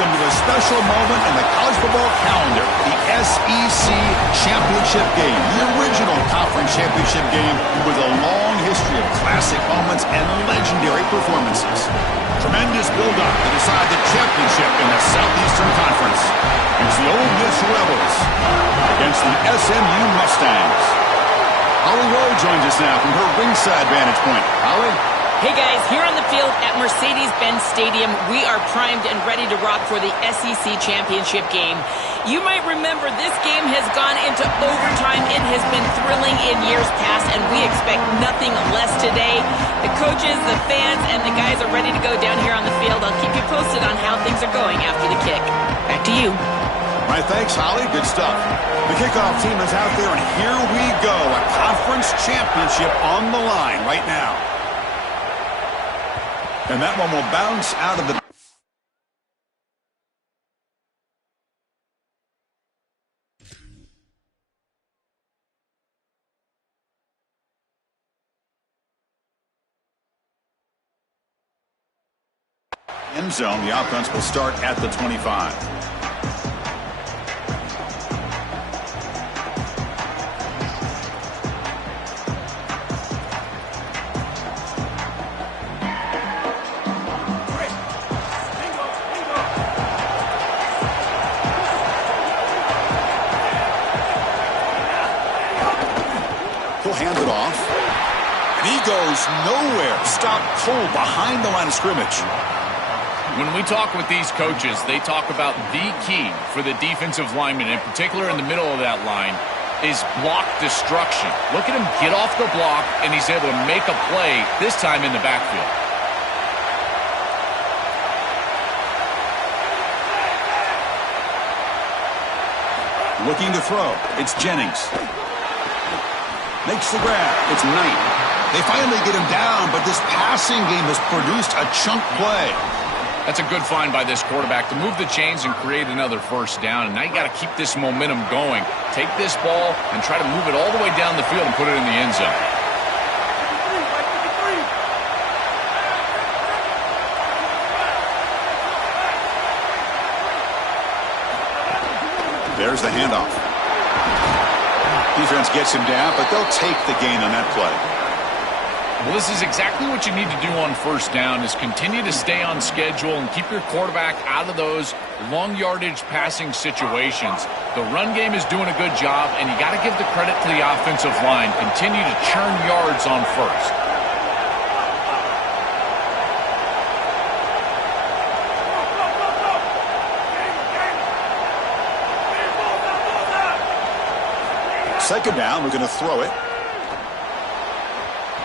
welcome to a special moment in the college football calendar, the SEC Championship Game, the original conference championship game with a long history of classic moments and legendary performances. Tremendous build-up to decide the championship in the Southeastern Conference. It's the Ole Miss Rebels against the SMU Mustangs. Holly Rowe joins us now from her ringside vantage point. Holly? Hey guys, here on the field at Mercedes-Benz Stadium, we are primed and ready to rock for the SEC Championship game. You might remember this game has gone into overtime. It has been thrilling in years past, and we expect nothing less today. The coaches, the fans, and the guys are ready to go down here on the field. I'll keep you posted on how things are going after the kick. Back to you. All right, thanks, Holly. Good stuff. The kickoff team is out there, and here we go. A conference championship on the line right now. And that one will bounce out of the end zone. The offense will start at the 25. He'll hand it off. And he goes nowhere. Stop cold behind the line of scrimmage. When we talk with these coaches, they talk about the key for the defensive lineman, in particular in the middle of that line, is block destruction. Look at him get off the block, and he's able to make a play, this time in the backfield. Looking to throw. It's Jennings. Makes the grab. It's Knight. They finally get him down, but this passing game has produced a chunk play. That's a good find by this quarterback to move the chains and create another first down. And now you got to keep this momentum going. Take this ball and try to move it all the way down the field and put it in the end zone. There's the handoff. Defense gets him down, but they'll take the gain on that play. Well, this is exactly what you need to do on first down, is continue to stay on schedule and keep your quarterback out of those long yardage passing situations. The run game is doing a good job, and you got to give the credit to the offensive line. Continue to churn yards on first. Second down, we're going to throw it.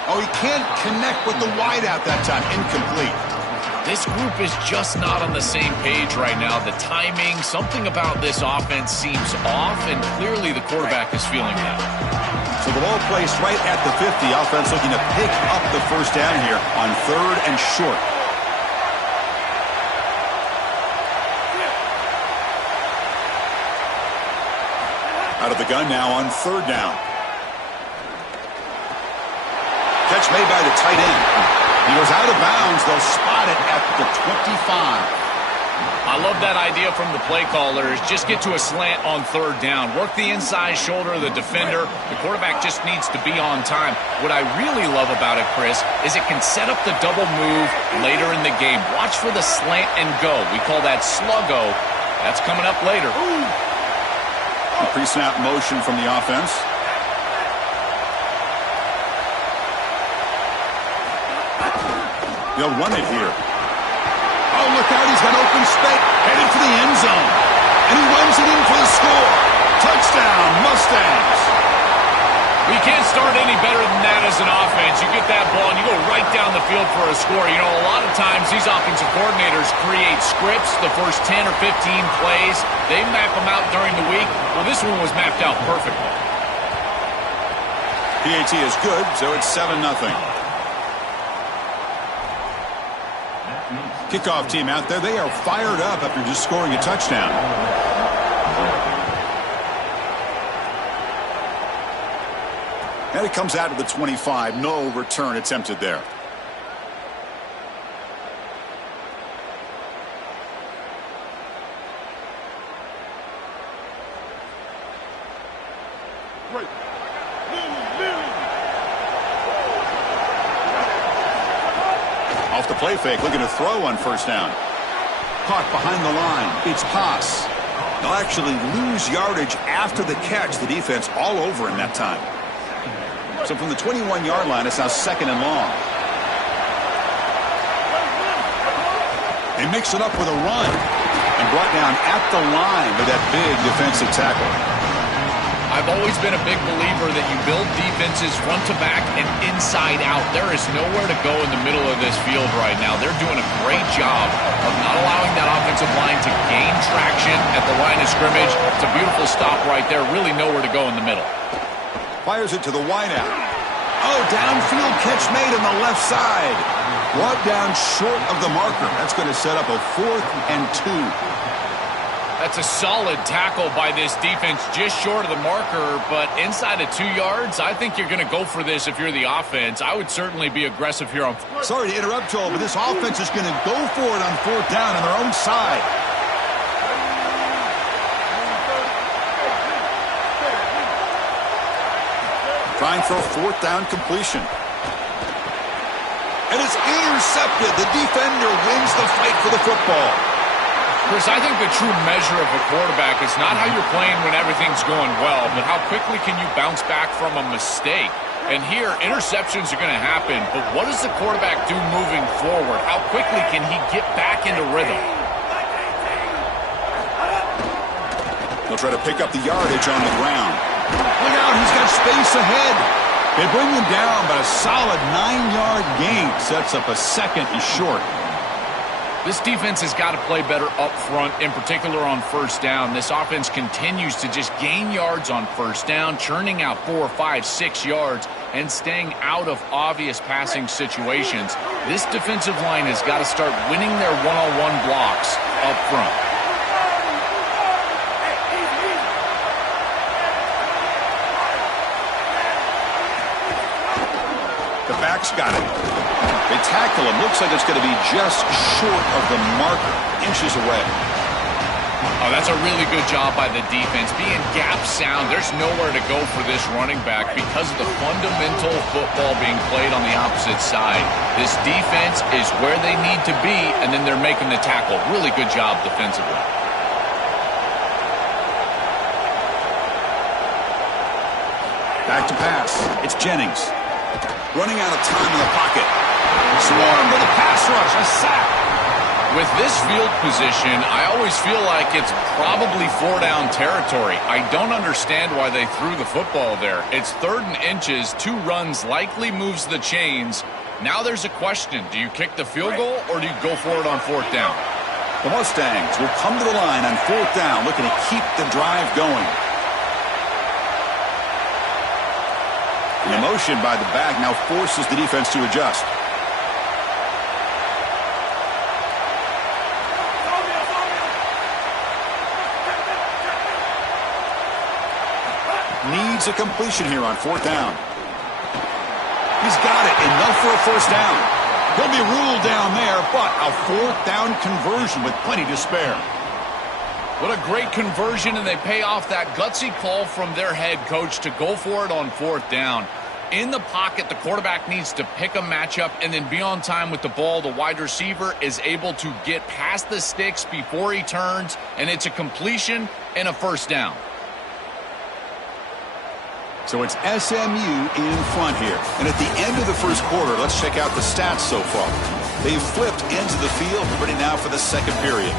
Oh, he can't connect with the wideout that time. Incomplete. This group is just not on the same page right now. The timing, something about this offense seems off, and clearly the quarterback is feeling that. So the ball placed right at the 50. Offense looking to pick up the first down here on 3rd and short. Out of the gun now on 3rd down. Catch made by the tight end. He goes out of bounds. They'll spot it at the 25. I love that idea from the play callers. Just get to a slant on 3rd down. Work the inside shoulder of the defender. The quarterback just needs to be on time. What I really love about it, Chris, is it can set up the double move later in the game. Watch for the slant and go. We call that sluggo. That's coming up later. Pre-snap motion from the offense. They'll run it here. Oh, look out. He's got open space. Headed for the end zone. And he runs it in for the score. Touchdown, Mustangs. We can't start any better than that as an offense. You get that ball and you go right down the field for a score. You know, a lot of times these offensive coordinators create scripts, the first 10 or 15 plays. They map them out during the week. Well, this one was mapped out perfectly. PAT is good, so it's 7-0. Kickoff team out there. They are fired up after just scoring a touchdown. And it comes out to the 25. No return attempted there. Off the play fake, looking to throw on first down. Caught behind the line. It's Haas. They'll actually lose yardage after the catch. The defense all over him that time. So from the 21-yard line, it's now 2nd and long. They mix it up with a run and brought down at the line with that big defensive tackle. I've always been a big believer that you build defenses front to back and inside out. There is nowhere to go in the middle of this field right now. They're doing a great job of not allowing that offensive line to gain traction at the line of scrimmage. It's a beautiful stop right there. Really nowhere to go in the middle. Fires it to the wideout. Oh, downfield catch made on the left side. Brought down short of the marker. That's going to set up a 4th and 2. That's a solid tackle by this defense, just short of the marker, but inside of 2 yards, I think you're going to go for this if you're the offense. I would certainly be aggressive here on. Sorry to interrupt, Joel, but this offense is going to go for it on 4th down on their own side. Trying for a 4th down completion. And it's intercepted. The defender wins the fight for the football. Chris, I think the true measure of a quarterback is not how you're playing when everything's going well, but how quickly can you bounce back from a mistake. And here, interceptions are going to happen, but what does the quarterback do moving forward? How quickly can he get back into rhythm? They'll try to pick up the yardage on the ground. Look out, he's got space ahead. They bring him down, but a solid 9-yard gain sets up a 2nd and short. This defense has got to play better up front, in particular on first down. This offense continues to just gain yards on first down, churning out 4, 5, 6 yards, and staying out of obvious passing situations. This defensive line has got to start winning their one-on-one blocks up front. The back's got it. They tackle him. Looks like it's going to be just short of the marker, inches away. Oh, that's a really good job by the defense. Being gap sound, there's nowhere to go for this running back because of the fundamental football being played on the opposite side. This defense is where they need to be, and then they're making the tackle. Really good job defensively. Back to pass. It's Jennings. Running out of time in the pocket. Swarmed with a pass rush, a sack. With this field position, I always feel like it's probably 4-down territory. I don't understand why they threw the football there. It's 3rd and inches, 2 runs likely moves the chains. Now there's a question. Do you kick the field goal or do you go for it on 4th down? The Mustangs will come to the line on 4th down, looking to keep the drive going. The motion by the back now forces the defense to adjust. Needs a completion here on 4th down. He's got it. Enough for a 1st down. He'll be ruled down there, but a 4th down conversion with plenty to spare. What a great conversion, and they pay off that gutsy call from their head coach to go for it on 4th down. In the pocket, the quarterback needs to pick a matchup and then be on time with the ball. The wide receiver is able to get past the sticks before he turns, and it's a completion and a 1st down. So it's SMU in front here. And at the end of the 1st quarter, let's check out the stats so far. They've flipped into the field, ready now for the 2nd period.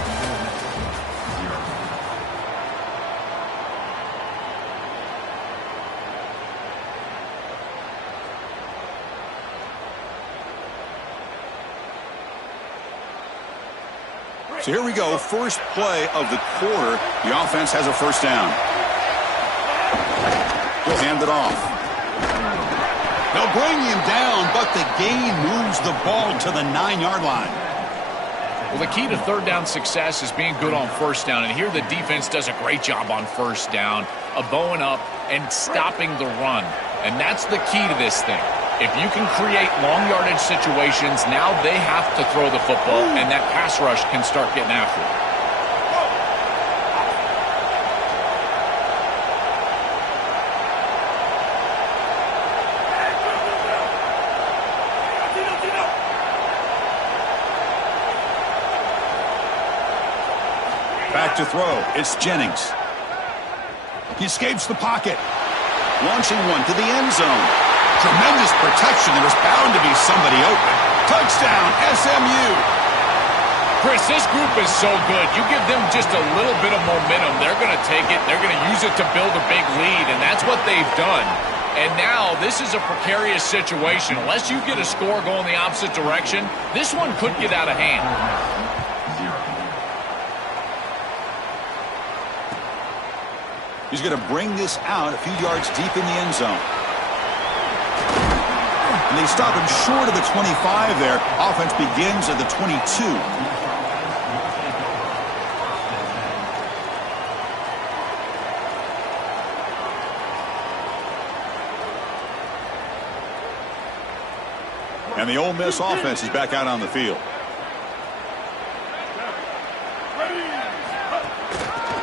So here we go, first play of the quarter. The offense has a 1st down. He'll hand it off. They'll bring him down, but the gain moves the ball to the 9-yard line. Well, the key to 3rd down success is being good on 1st down. And here the defense does a great job on 1st down of bowing up and stopping the run. And that's the key to this thing. If you can create long yardage situations, now they have to throw the football, and that pass rush can start getting after it. to throw. It's Jennings. He escapes the pocket. Launching one to the end zone. Tremendous protection. There was bound to be somebody open. Touchdown, SMU. Chris, this group is so good. You give them just a little bit of momentum, they're going to take it, they're going to use it to build a big lead, and that's what they've done. And now this is a precarious situation. Unless you get a score going the opposite direction, this one could get out of hand. He's going to bring this out a few yards deep in the end zone. And they stop him short of the 25 there. Offense begins at the 22. And the Ole Miss offense is back out on the field.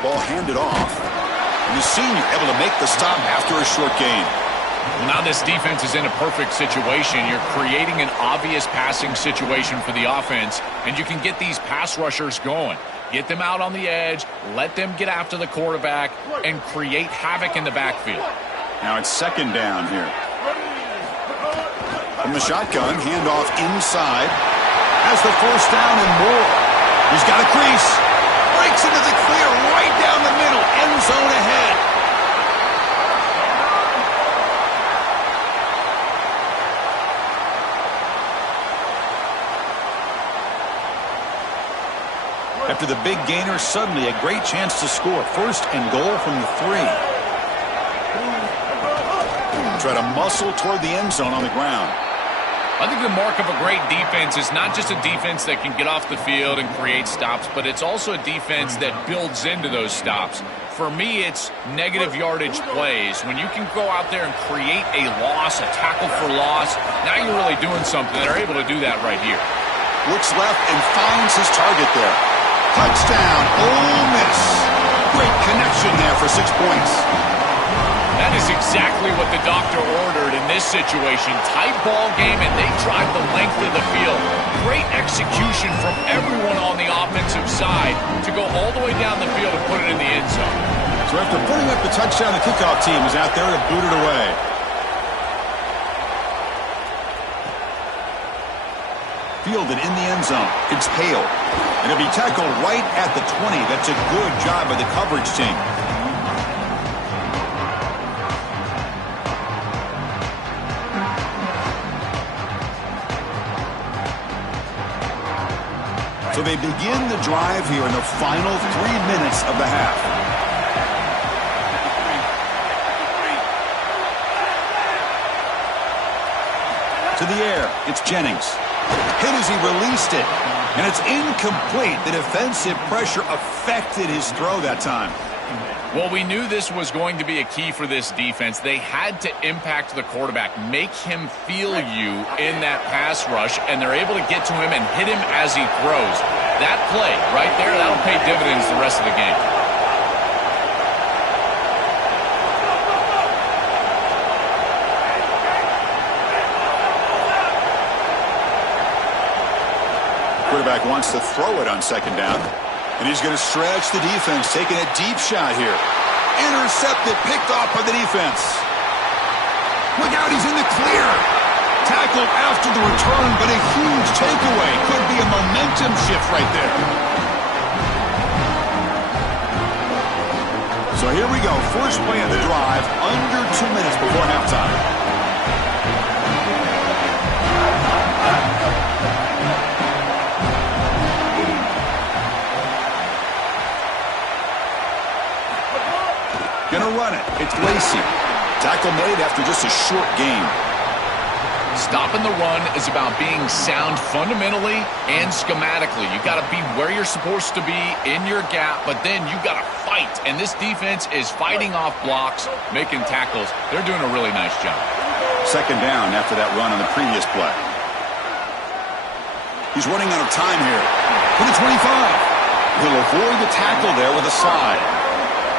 Ball handed off. And the senior able to make the stop after a short gain. Well, now this defense is in a perfect situation. You're creating an obvious passing situation for the offense, and you can get these pass rushers going. Get them out on the edge, let them get after the quarterback, and create havoc in the backfield. Now it's second down here. From the shotgun, handoff inside. Has the first down and more. He's got a crease. Breaks into the clear right down the middle. End zone ahead. After the big gainer, suddenly a great chance to score. First and goal from the 3. Try to muscle toward the end zone on the ground. I think the mark of a great defense is not just a defense that can get off the field and create stops, but it's also a defense that builds into those stops. For me, it's negative yardage plays. When you can go out there and create a loss, a tackle for loss, now you're really doing something. They're able to do that right here. Looks left and finds his target there. Touchdown, Ole Miss. Great connection there for 6 points. That is exactly what the doctor ordered in this situation. Tight ball game, and they drive the length of the field. Great execution from everyone on the offensive side to go all the way down the field and put it in the end zone. So after putting up the touchdown, the kickoff team is out there to boot it away. Fielded in the end zone. It's Hale. And it'll be tackled right at the 20. That's a good job by the coverage team. So they begin the drive here in the final 3 minutes of the half. To the air, it's Jennings. Hit as he released it, and it's incomplete. The defensive pressure affected his throw that time. Well, we knew this was going to be a key for this defense. They had to impact the quarterback, make him feel you in that pass rush, and they're able to get to him and hit him as he throws. That play right there, that'll pay dividends the rest of the game. Quarterback wants to throw it on second down. And he's going to stretch the defense, taking a deep shot here. Intercepted, picked off by the defense. Look out, he's in the clear. Tackled after the return, but a huge takeaway. Could be a momentum shift right there. So here we go. First play of the drive, under 2 minutes before halftime. Gonna run it. It's Lacey. Tackle made after just a short game. Stopping the run is about being sound fundamentally and schematically. You got to be where you're supposed to be in your gap, but then you got to fight. And this defense is fighting off blocks, making tackles. They're doing a really nice job. Second down after that run on the previous play. He's running out of time here. To the 25. He'll avoid the tackle there with a slide.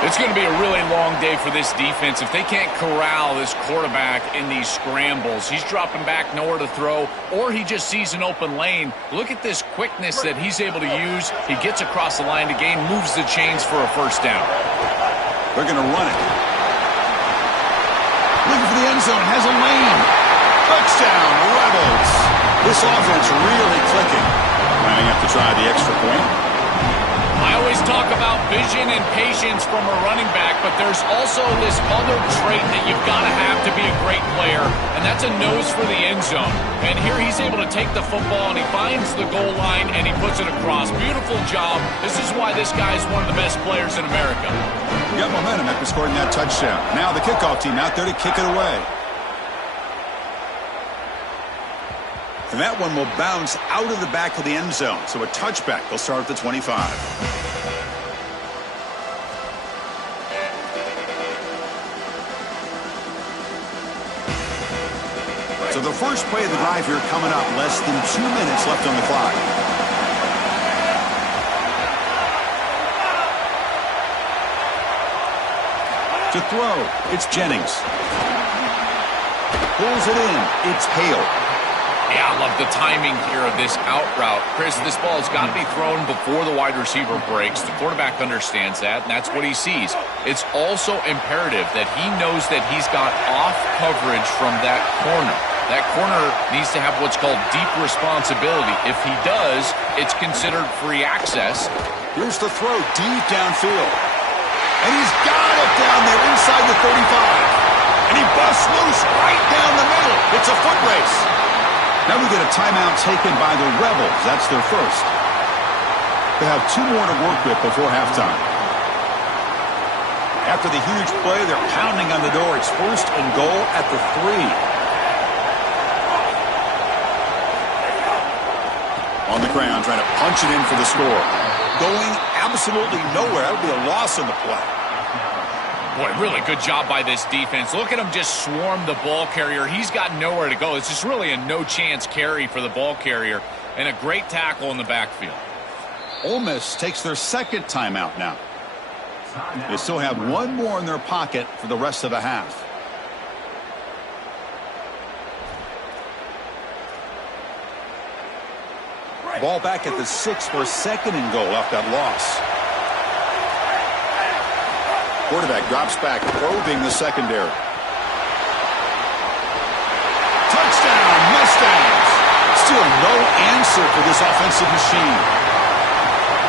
It's going to be a really long day for this defense if they can't corral this quarterback in these scrambles. He's dropping back, nowhere to throw, or he just sees an open lane. Look at this quickness that he's able to use. He gets across the line to gain, moves the chains for a first down. They're going to run it. Looking for the end zone, has a lane. Touchdown, Rebels. This offense really clicking. Might have to try the extra point. I always talk about vision and patience from a running back, but there's also this other trait that you've got to have to be a great player, and that's a nose for the end zone. And here he's able to take the football, and he finds the goal line, and he puts it across. Beautiful job. This is why this guy is one of the best players in America. You got momentum after scoring that touchdown. Now the kickoff team out there to kick it away. And that one will bounce out of the back of the end zone. So a touchback. They'll start at the 25. So the first play of the drive here coming up. Less than 2 minutes left on the clock. To throw, it's Jennings. Pulls it in. It's Hale. Yeah, I love the timing here of this out route. Chris, this ball has got to be thrown before the wide receiver breaks. The quarterback understands that, and that's what he sees. It's also imperative that he knows that he's got off coverage from that corner. That corner needs to have what's called deep responsibility. If he does, it's considered free access. Here's the throw deep downfield. And he's got it down there inside the 35. And he busts loose right down the middle. It's a foot race. Now we get a timeout taken by the Rebels. That's their first. They have 2 more to work with before halftime. After the huge play, they're pounding on the door. It's first and goal at the 3. On the ground, trying to punch it in for the score. Going absolutely nowhere. That would be a loss on the play. Boy, really good job by this defense. Look at him just swarm the ball carrier. He's got nowhere to go. It's just really a no-chance carry for the ball carrier, and a great tackle in the backfield. Ole Miss takes their second timeout now. They still have 1 more in their pocket for the rest of the half. Ball back at the 6 for second and goal off that loss. Quarterback drops back, probing the secondary. Touchdown, Mustangs! Still no answer for this offensive machine.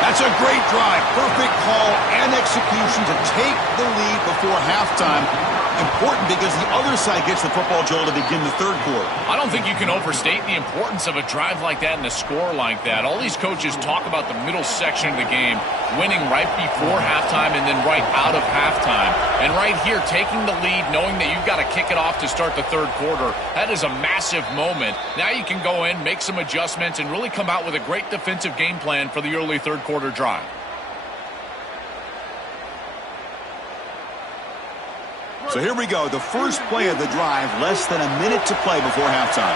That's a great drive. Perfect call and execution to take the lead before halftime. Important because the other side gets the football, Joel, to begin the third quarter. I don't think you can overstate the importance of a drive like that and a score like that. All these coaches talk about the middle section of the game, winning right before halftime and then right out of halftime. And right here, taking the lead, knowing that you've got to kick it off to start the third quarter, that is a massive moment. Now you can go in, make some adjustments, and really come out with a great defensive game plan for the early third quarter drive. So here we go, the first play of the drive, less than a minute to play before halftime.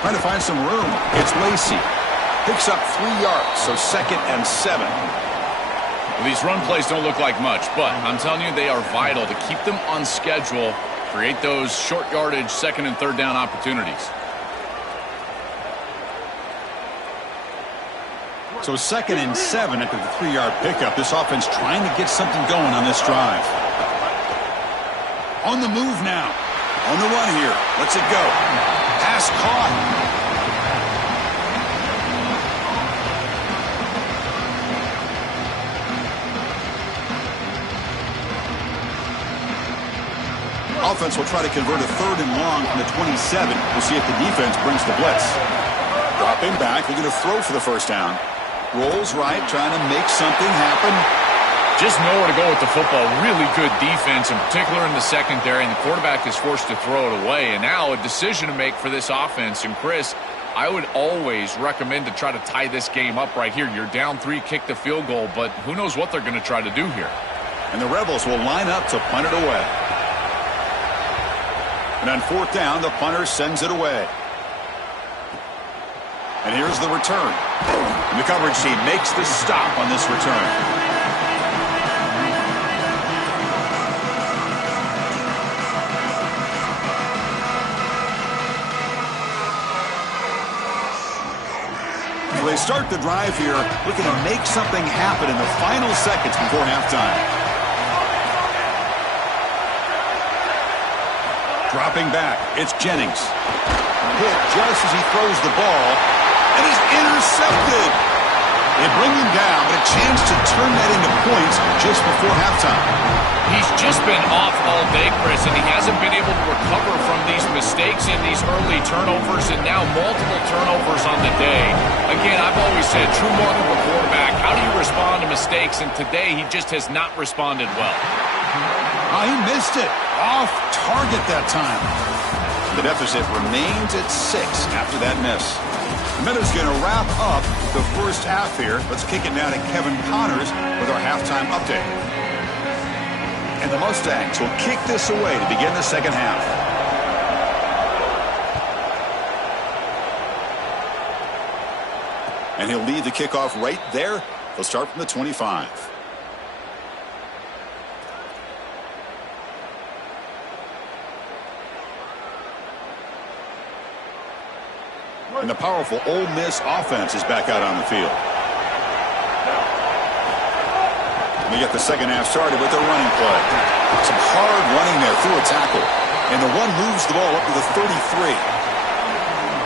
Trying to find some room. It's Lacey. Picks up 3 yards, so 2nd and 7. Well, these run plays don't look like much, but I'm telling you, they are vital to keep them on schedule, create those short yardage 2nd and 3rd down opportunities. So 2nd and 7 after the 3-yard pickup. This offense trying to get something going on this drive. On the move now. On the run here. Let's it go. Pass caught. Offense will try to convert a 3rd and long from the 27. We'll see if the defense brings the blitz. Dropping back. They're going to throw for the first down. Rolls right, trying to make something happen. Just nowhere to go with the football. Really good defense, in particular in the secondary, and the quarterback is forced to throw it away. And now a decision to make for this offense. And Chris, I would always recommend to try to tie this game up right here. You're down 3, kick the field goal, but who knows what they're going to try to do here. And the Rebels will line up to punt it away. And on 4th down, the punter sends it away. And here's the return. And the coverage team makes the stop on this return. They start the drive here, looking to make something happen in the final seconds before halftime. Dropping back, it's Jennings. Hit just as he throws the ball, and is intercepted. They bring him down, but a chance to turn that into points just before halftime. He's just been off all day, Chris, and he hasn't been able to recover from these mistakes in these early turnovers, and now multiple turnovers on the day. Again, I've always said, true mark of a quarterback, how do you respond to mistakes? And today, he just has not responded well. Oh, he missed it. Off target that time. The deficit remains at 6 after that miss. Miller's going to wrap up the first half here. Let's kick it now to Kevin Connors with our halftime update. And the Mustangs will kick this away to begin the second half. And he'll lead the kickoff right there. He'll start from the 25. And the powerful Ole Miss offense is back out on the field. We get the second half started with a running play. Some hard running there through a tackle. And the one moves the ball up to the 33.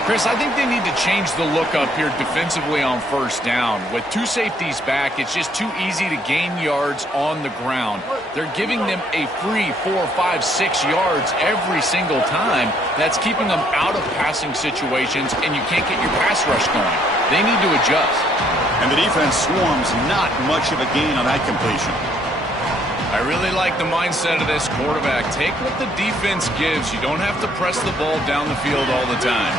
Chris, I think they need to change the look up here defensively on first down. With two safeties back, it's just too easy to gain yards on the ground. They're giving them a free 4, 5, 6 yards every single time. That's keeping them out of passing situations, and you can't get your pass rush going. They need to adjust. And the defense swarms, not much of a gain on that completion. I really like the mindset of this quarterback. Take what the defense gives. You don't have to press the ball down the field all the time.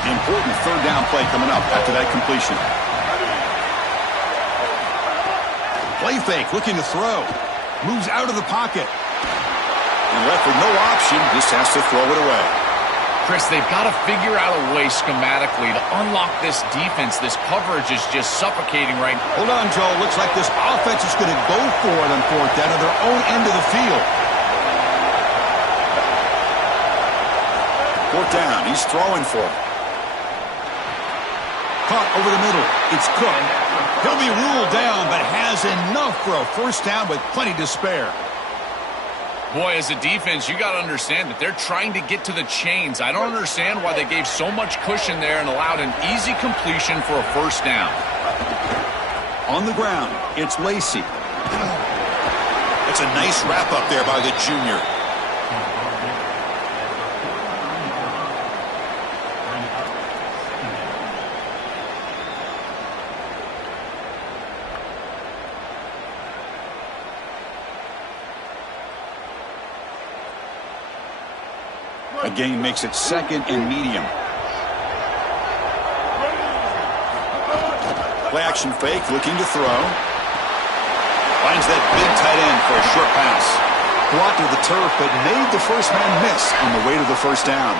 Important third down play coming up after that completion. Play fake, looking to throw. Moves out of the pocket. And left with no option, just has to throw it away. Chris, they've got to figure out a way schematically to unlock this defense. This coverage is just suffocating right now. Hold on, Joe. Looks like this offense is going to go for it on fourth down at their own end of the field. Fourth down. He's throwing for it. Caught over the middle. It's Cook. He'll be ruled down, but has enough for a first down with plenty to spare. Boy, as a defense, you got to understand that they're trying to get to the chains. I don't understand why they gave so much cushion there and allowed an easy completion for a first down. On the ground, it's Lacey. It's a nice wrap up there by the junior. A gain makes it second and medium. Play action fake, looking to throw. Finds that big tight end for a short pass. Blocked to the turf, but made the first man miss on the way to the first down.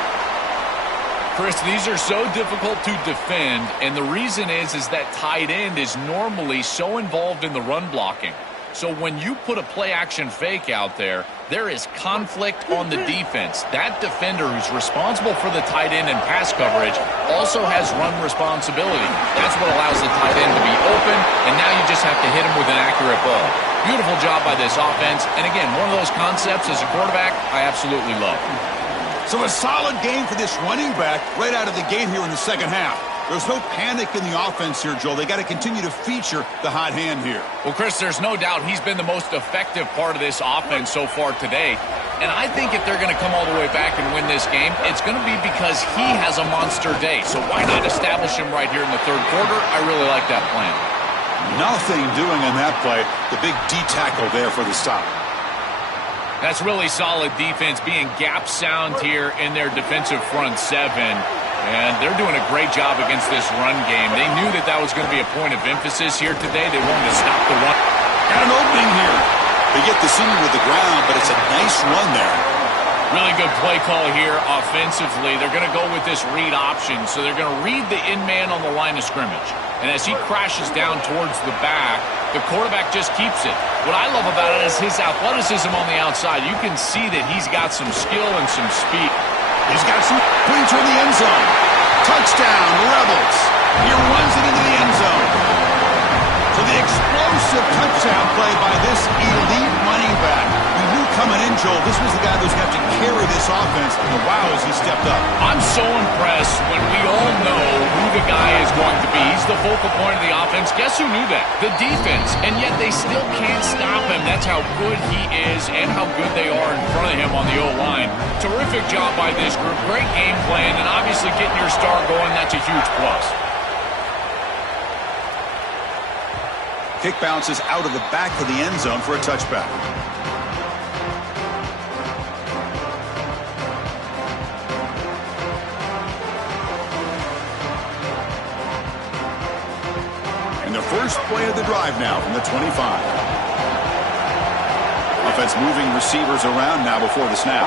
Chris, these are so difficult to defend, and the reason is that tight end is normally so involved in the run blocking. So when you put a play-action fake out there, there is conflict on the defense. That defender who's responsible for the tight end and pass coverage also has run responsibility. That's what allows the tight end to be open, and now you just have to hit him with an accurate ball. Beautiful job by this offense, and again, one of those concepts as a quarterback I absolutely love. So a solid game for this running back right out of the gate here in the second half. There's no panic in the offense here, Joel. They got to continue to feature the hot hand here. Well, Chris, there's no doubt he's been the most effective part of this offense so far today. And I think if they're going to come all the way back and win this game, it's going to be because he has a monster day. So why not establish him right here in the third quarter? I really like that plan. Nothing doing on that play. The big D tackle there for the stop. That's really solid defense, being gap sound here in their defensive front seven. And they're doing a great job against this run game. They knew that that was going to be a point of emphasis here today. They wanted to stop the run. Got an opening here. They get the senior to the ground, but it's a nice run there. Really good play call here offensively. They're going to go with this read option, so they're going to read the in man on the line of scrimmage. And as he crashes down towards the back, the quarterback just keeps it. What I love about it is his athleticism on the outside. You can see that he's got some skill and some speed. He's got some points for the end zone. Touchdown, Rebels. He runs it into the end zone. So the explosive touchdown play by this elite running back. We knew coming in, Joel, this was the guy that was going to have to carry this offense. And wow, as he stepped up. I'm so impressed when we all know who the guy is going to be. He's the focal point of the offense. Guess who knew that? The defense. And yet they still can't stop him. That's how good he is and how good they are in front of him on the O-line. Terrific job by this group. Great game plan. And obviously getting your star going, that's a huge plus. Kick bounces out of the back of the end zone for a touchback. And the first play of the drive now from the 25. Offense moving receivers around now before the snap.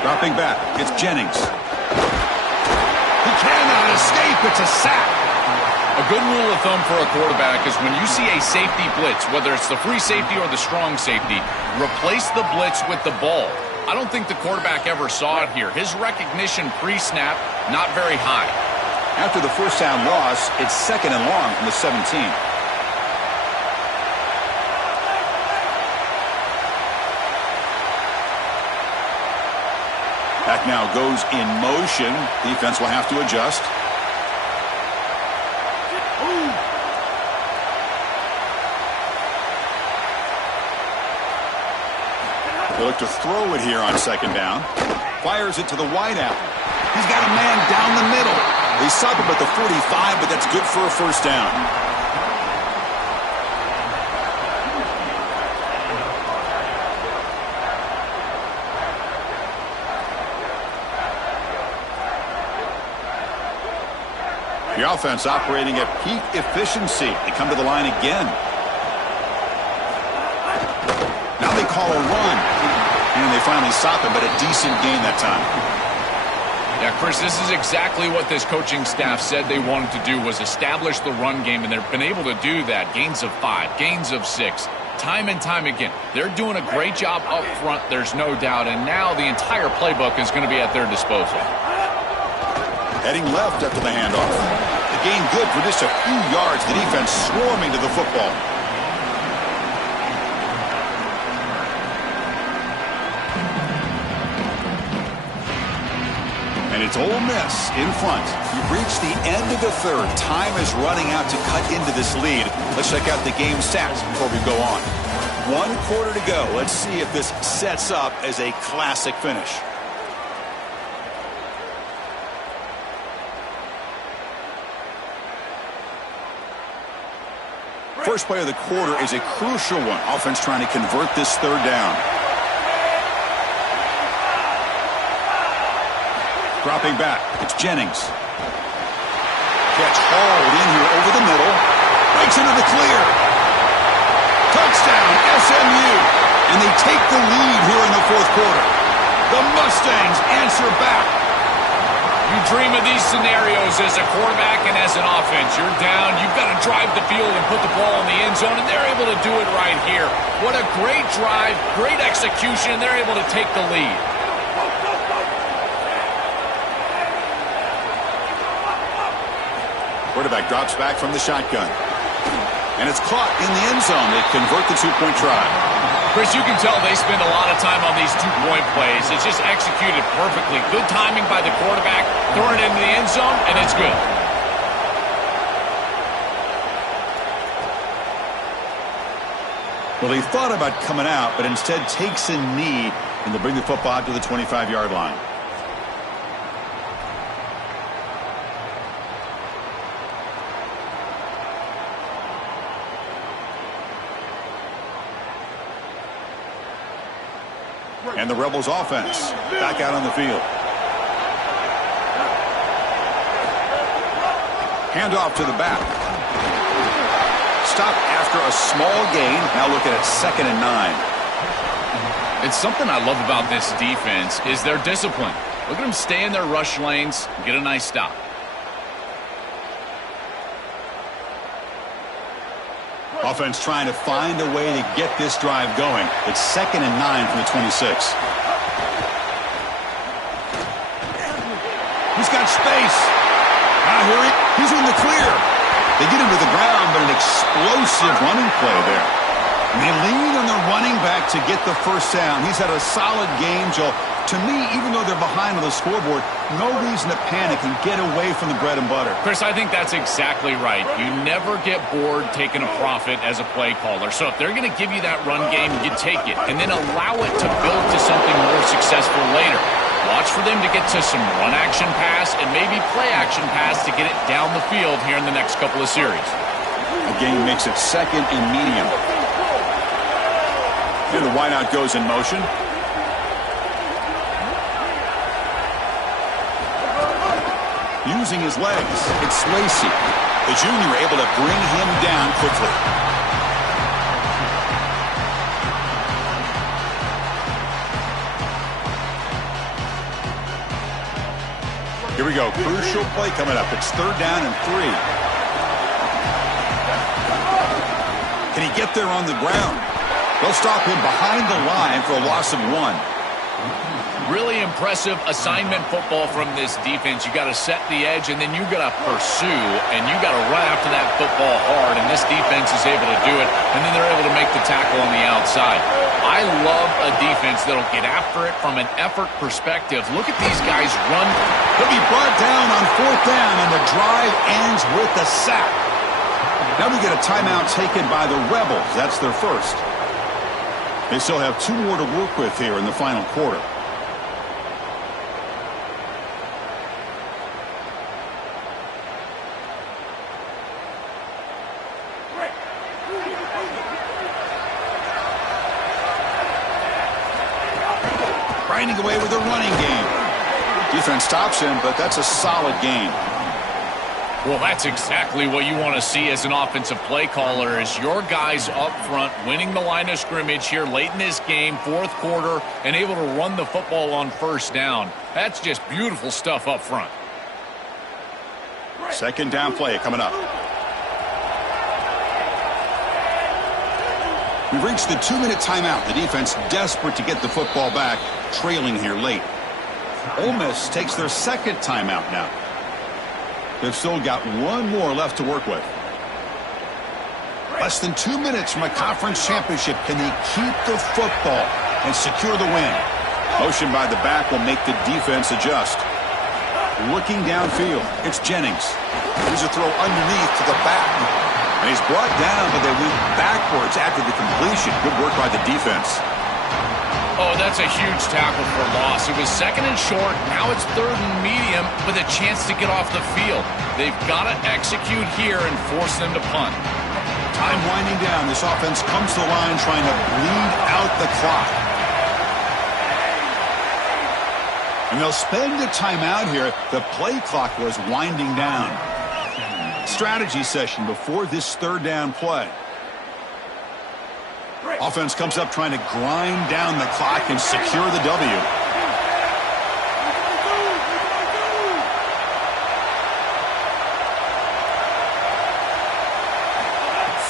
Dropping back, it's Jennings. Cannot escape. It's a sack. A good rule of thumb for a quarterback is when you see a safety blitz, whether it's the free safety or the strong safety, replace the blitz with the ball. I don't think the quarterback ever saw it here. His recognition pre-snap, not very high. After the first down loss, it's 2nd and long from the 17. Back now goes in motion. Defense will have to adjust. They look to throw it here on 2nd down. Fires it to the wideout. He's got a man down the middle. They stop him at the 45, but that's good for a first down. The offense operating at peak efficiency. They come to the line again. Now they call a run. And they finally stop him, but a decent gain that time. Yeah, Chris, this is exactly what this coaching staff said they wanted to do, was establish the run game, and they've been able to do that. Gains of 5, gains of 6, time and time again. They're doing a great job up front, there's no doubt, and now the entire playbook is going to be at their disposal. Heading left after the handoff. The gain good for just a few yards. The defense swarming to the football. And it's Ole Miss in front. We've reached the end of the third. Time is running out to cut into this lead. Let's check out the game stats before we go on. 1 quarter to go. Let's see if this sets up as a classic finish. First play of the quarter is a crucial one. Offense trying to convert this 3rd down. Dropping back, it's Jennings. Catch hauled in here over the middle. Breaks into the clear. Touchdown, SMU. And they take the lead here in the 4th quarter. The Mustangs answer back. You dream of these scenarios as a quarterback and as an offense. You're down, you've got to drive the field and put the ball in the end zone, and they're able to do it right here. What a great drive, great execution, and they're able to take the lead. Quarterback drops back from the shotgun. And it's caught in the end zone. They convert the 2-point try. Chris, you can tell they spend a lot of time on these 2-point plays. It's just executed perfectly. Good timing by the quarterback, throwing it into the end zone, and it's good. Well, he thought about coming out, but instead takes a knee, and they'll bring the football out to the 25-yard line. And the Rebels offense back out on the field. Handoff to the back. stop after a small gain. Now looking at 2nd and 9. It's something I love about this defense is their discipline. Look at them stay in their rush lanes and get a nice stop. Offense trying to find a way to get this drive going. It's 2nd and 9 from the 26. He's got space. Here he's in the clear. They get him to the ground, but an explosive running play there. And they lean on their running back to get the first down. He's had a solid game, Joe. To me, even though they're behind on the scoreboard, no reason to panic and get away from the bread and butter. Chris, I think that's exactly right. You never get bored taking a profit as a play caller. So if they're going to give you that run game, you take it. And then allow it to build to something more successful later. Watch for them to get to some run action pass and maybe play action pass to get it down the field here in the next couple of series. Again, makes it 2nd and medium. Here the wideout goes in motion. Using his legs, it's Lacey. The junior able to bring him down quickly. Here we go. Crucial play coming up. It's 3rd down and 3. Can he get there on the ground? They'll stop him behind the line for a loss of 1. Really impressive assignment football from this defense. You got to set the edge, and then you got to pursue, and you got to run after that football hard, and this defense is able to do it, and then they're able to make the tackle on the outside. I love a defense that'll get after it from an effort perspective. Look at these guys run. He'll be brought down on 4th down, and the drive ends with a sack. Now we get a timeout taken by the Rebels. That's their first. They still have 2 more to work with here in the final quarter. Grinding away with a running game. Defense stops him, but that's a solid game. Well, that's exactly what you want to see as an offensive play caller is your guys up front winning the line of scrimmage here late in this game, 4th quarter, and able to run the football on 1st down. That's just beautiful stuff up front. 2nd down play coming up. We've reached the 2-minute timeout. The defense desperate to get the football back, trailing here late. Ole Miss takes their 2nd timeout now. They've still got 1 more left to work with. Less than 2 minutes from a conference championship. Can they keep the football and secure the win? Motion by the back will make the defense adjust. Looking downfield, it's Jennings. Here's a throw underneath to the back. And he's brought down, but they went backwards after the completion. Good work by the defense. Oh, that's a huge tackle for loss. It was 2nd and short. Now it's 3rd and medium with a chance to get off the field. They've got to execute here and force them to punt. Time winding down. This offense comes to the line trying to bleed out the clock. And they'll spend a timeout here. The play clock was winding down. Strategy session before this 3rd down play. Offense comes up trying to grind down the clock and secure the W.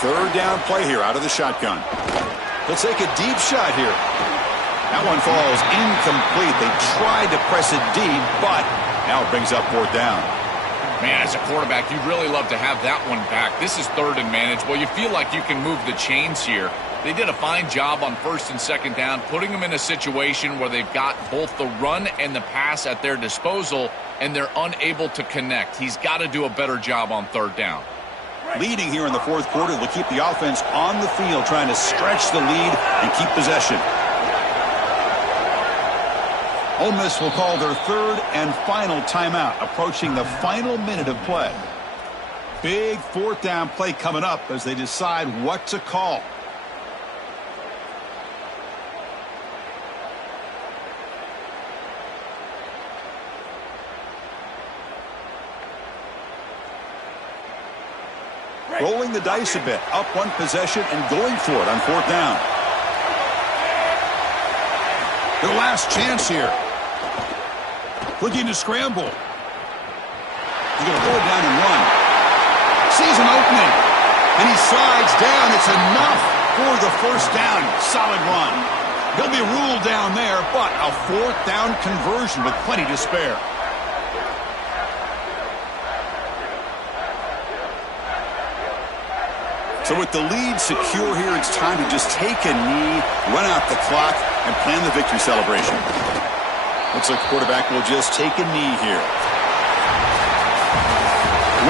Third down play here out of the shotgun. He'll take a deep shot here. That one falls incomplete. They tried to press it deep, but now it brings up 4th down. Man, as a quarterback, you'd really love to have that one back. This is 3rd and managed. Well, you feel like you can move the chains here. They did a fine job on 1st and 2nd down, putting them in a situation where they've got both the run and the pass at their disposal, and they're unable to connect. He's got to do a better job on 3rd down. Leading here in the 4th quarter will keep the offense on the field, trying to stretch the lead and keep possession. Ole Miss will call their 3rd and final timeout, approaching the final minute of play. Big 4th down play coming up as they decide what to call. Rolling the dice a bit. Up one possession and going for it on fourth down. Their last chance here. Looking to scramble. He's going to pull it down and run. Sees an opening. And he slides down. It's enough for the first down. Solid run. He'll be ruled down there, but a fourth down conversion with plenty to spare. So with the lead secure here, it's time to just take a knee, run out the clock, and plan the victory celebration. Looks like the quarterback will just take a knee here.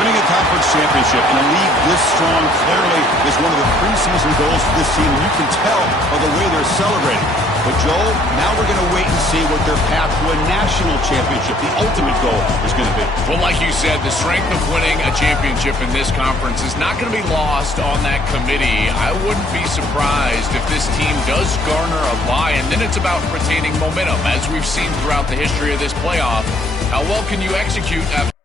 Winning a conference championship in a league this strong clearly is one of the preseason goals for this team, and you can tell by the way they're celebrating. But, Joel, now we're going to wait and see what their path to a national championship, the ultimate goal, is going to be. Well, like you said, the strength of winning a championship in this conference is not going to be lost on that committee. I wouldn't be surprised if this team does garner a bye, and then it's about retaining momentum, as we've seen throughout the history of this playoff. How well can you execute after